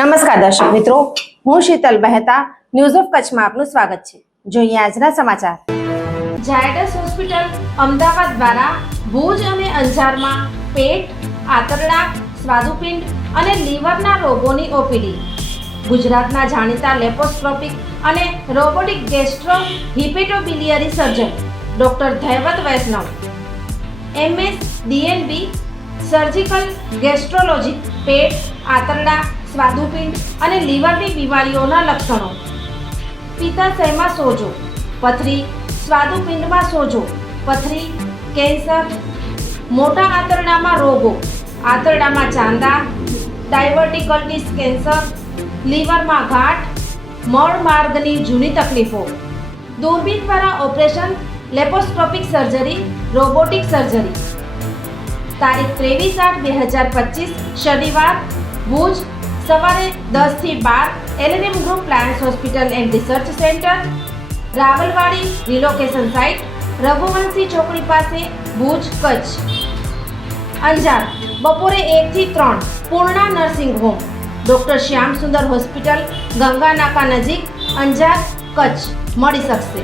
નમસ્કાર દર્શક મિત્રો, હું શીતલ મહેતા ન્યૂઝ ઓફ કચ્છમાં આપનું સ્વાગત છે। જોઈએ આજના સમાચાર। ઝાયડસ હોસ્પિટલ અમદાવાદ દ્વારા ભુજ અને અંજારમાં પેટ, આંતરડા, સ્વાદુપિંડ અને લીવરના રોગોની ઓપીડી। ગુજરાતના જાણીતા લેપોસ્કોપિક અને robotic gastro hepatobiliary surgeon doctor Dhaivat Vaishnav, MS DNB surgical gastrology, પેટ, આંતરડા, સ્વાદુપિંડ અને લીવરની બીમારીઓના લક્ષણો, પિત્તાશયમાં સોજો, પથરી, સ્વાદુપિંડમાં સોજો, પથરી, કેન્સર, મોટા આંતરડામાં રોગો, આંતરડામાં ચાંદા, ડાયવર્ટિકલ્ટીસ કેન્સર, લીવરમાં ગાંઠ, મળ માર્ગની જૂની તકલીફો, દૂરબીન દ્વારા operation, laparoscopic surgery, robotic surgery. તારીખ 23/8/2025 શનિવાર, ભુજ, સવારે 10 થી 12 LNM group Lions hospital and research centre, Rawalwadi relocation site, Raghuvanshi ચોકડી પાસે, ભુજ, કચ્છ। અંજાર, બપોરે 1 થી 3 પૂર્ણા નર્સિંગ હોમ, ડોક્ટર શ્યામ સુંદર હોસ્પિટલ, ગંગા નાકા નજીક, અંજાર, કચ્છ મળી શકશે।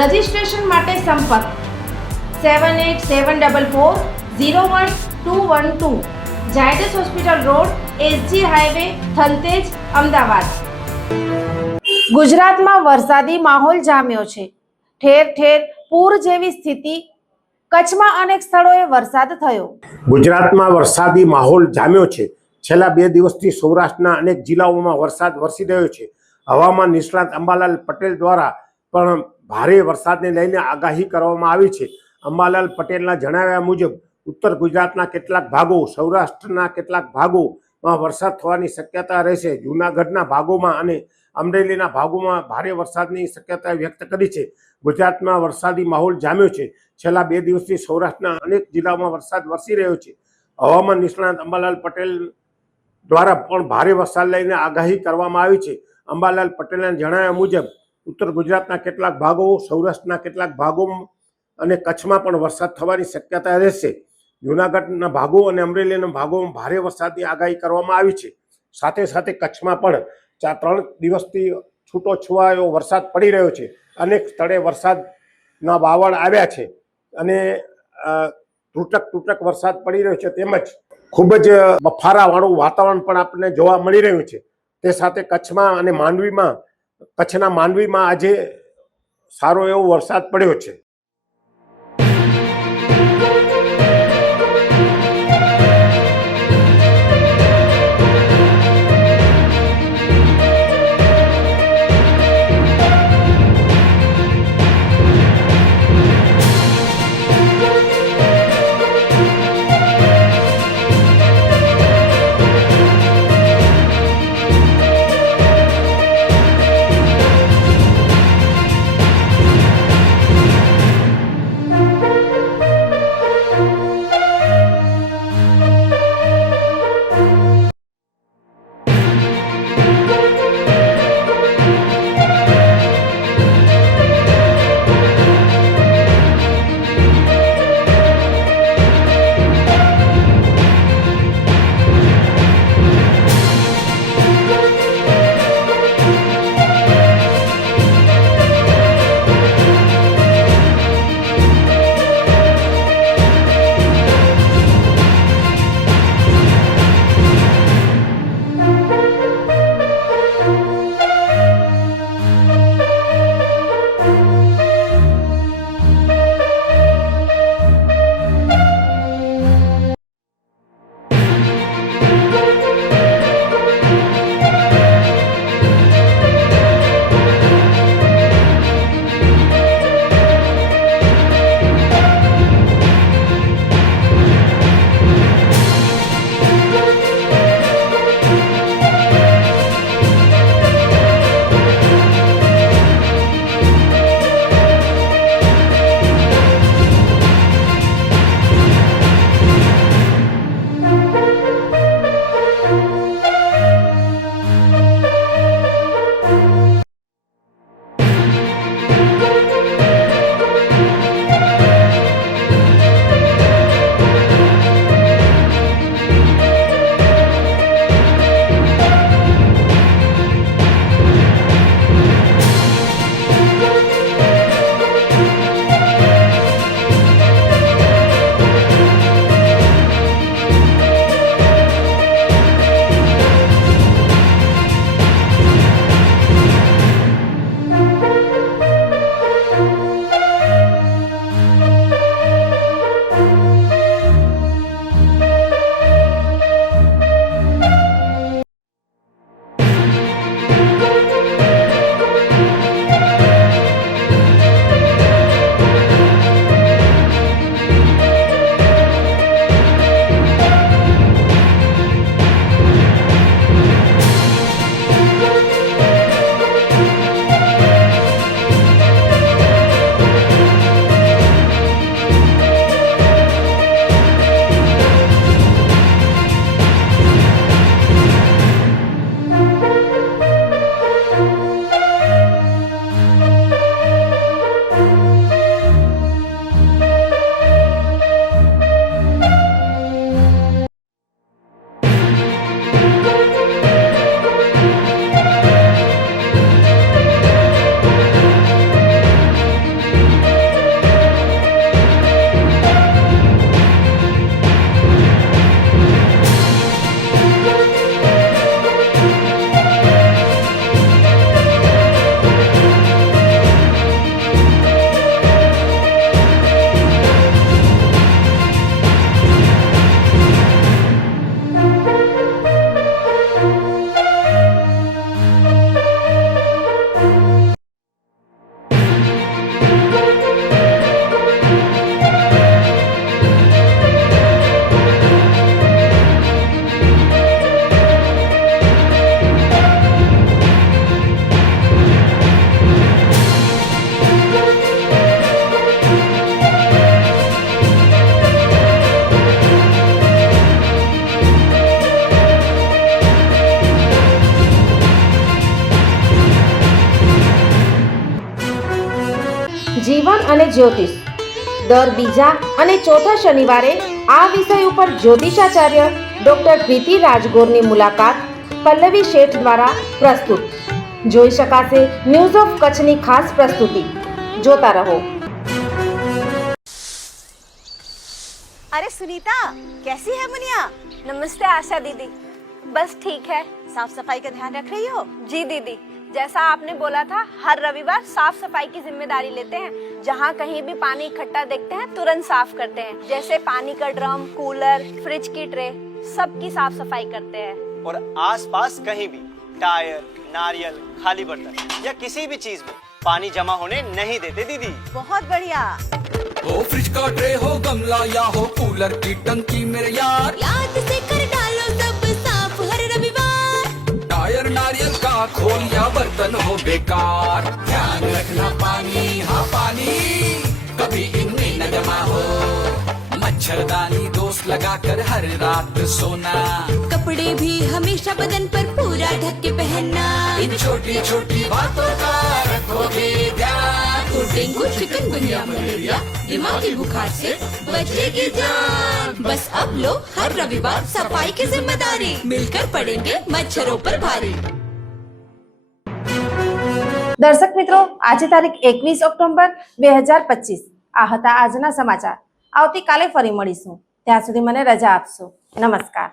રજિસ્ટ્રેશન માટે સંપર્ક 7874401212, Zydus hospital road, SG highway, Thaltej, Ahmedabad. ગુજરાતમાં વરસાદી માહોલ જામ્યો છે। ઠેર ઠેર પૂર જેવી સ્થિતિ, કચ્છમાં અનેક સ્થળોએ વરસાદ થયો। ગુજરાતમાં વરસાદી માહોલ જામ્યો છે। છેલ્લા 2 દિવસથી સૌરાષ્ટ્રના અનેક જિલ્લાઓમાં વરસાદ વરસી રહ્યો છે। હવામાન નિષ્ણાત અંબાલાલ પટેલ દ્વારા પણ ભારે વરસાદને લઈને આગાહી કરવામાં આવી છે। અંબાલાલ પટેલના જણાવ્યા મુજબ ઉત્તર ગુજરાતના કેટલાક ભાગો, સૌરાષ્ટ્રના કેટલાક ભાગોમાં વરસાદ થવાની શક્યતા રહેશે। જૂનાગઢના ભાગોમાં અને અમરેલીના ભાગોમાં ભારે વરસાદની શક્યતા વ્યક્ત કરી છે। ગુજરાતમાં વરસાદી માહોલ જામ્યો છે। છેલ્લા 2 દિવસથી સૌરાષ્ટ્રના અનેક જિલ્લાઓમાં વરસાદ વરસી રહ્યો છે। હવામાન નિષ્ણાત અંબાલાલ પટેલ દ્વારા પણ ભારે વરસાદ લઈને આગાહી કરવામાં આવી છે। અંબાલાલ પટેલના જણાવ્યા મુજબ ઉત્તર ગુજરાતના કેટલાક ભાગો, સૌરાષ્ટ્રના કેટલાક ભાગો અને કચ્છમાં પણ વરસાદ થવાની શક્યતા રહેશે। જૂનાગઢના ભાગો અને અમરેલીના ભાગોમાં ભારે વરસાદની આગાહી કરવામાં આવી છે। સાથે સાથે કચ્છમાં પણ 3 દિવસથી છૂટો છવાયો વરસાદ પડી રહ્યો છે। અનેક સ્થળે વરસાદના વાવડ આવ્યા છે અને તૂટક વરસાદ પડી રહ્યો છે, તેમજ ખૂબ જ બફારાવાળું વાતાવરણ પણ આપણને જોવા મળી રહ્યું છે। તે સાથે કચ્છમાં અને કચ્છના માંડવીમાં આજે સારો એવો વરસાદ પડ્યો છે। જ્યોતિષ દર બીજા અને ચોથા શનિવારે આ વિષય ઉપર જ્યોતિષાચાર્ય ડોક્ટર પ્રીતિ રાજગોરની મુલાકાત પલ્લવી શેઠ દ્વારા પ્રસ્તુત જોઈ શકાશે ન્યૂઝ ઓફ કચ્છની ખાસ પ્રસ્તુતિ જોતા રહો। अरे सुनीता, कैसी है मुनिया? नमस्ते आशा दीदी। बस ठीक है। साफ सफाई का ध्यान रख रही हो? जी दीदी, जैसा आपने बोला था हर रविवार साफ सफाई की जिम्मेदारी लेते हैं। जहाँ कहीं भी पानी इकट्ठा देखते हैं तुरंत साफ करते हैं, जैसे पानी का ड्रम, कूलर, फ्रिज की ट्रे, सबकी साफ सफाई करते हैं। और आसपास कहीं भी टायर, नारियल, खाली बर्तन या किसी भी चीज में पानी जमा होने नहीं देते दीदी। बहुत बढ़िया। हो फ्रिज का ट्रे हो गमला या हो कूलर की टंकी मेरे यार, याद से कर डालो सब साफ हर रविवार। टायर नारियल का खोल या बर्तन हो बेकार, ध्यान रखना पानी, हाँ पानी कभी इनमें न जमा हो। मच्छरदानी दोस्त लगाकर हर रात सोना, कपड़े भी हमेशा बदन पर पूरा ढक के पहनना। इन छोटी छोटी बातों का रखोगे ध्यान, तो डेंगू, चिकनगुनिया, मलेरिया, दिमागी बुखार से बचेगी जान। बस अब लो हर रविवार सफाई की जिम्मेदारी, मिलकर पड़ेंगे मच्छरों पर भारी। દર્શક મિત્રો, આજે તારીખ 21 ઓક્ટોબર 2025 આ હતા આજના સમાચાર। આવતીકાલે ફરી મળીશું, ત્યાં સુધી મને રજા આપશો। નમસ્કાર।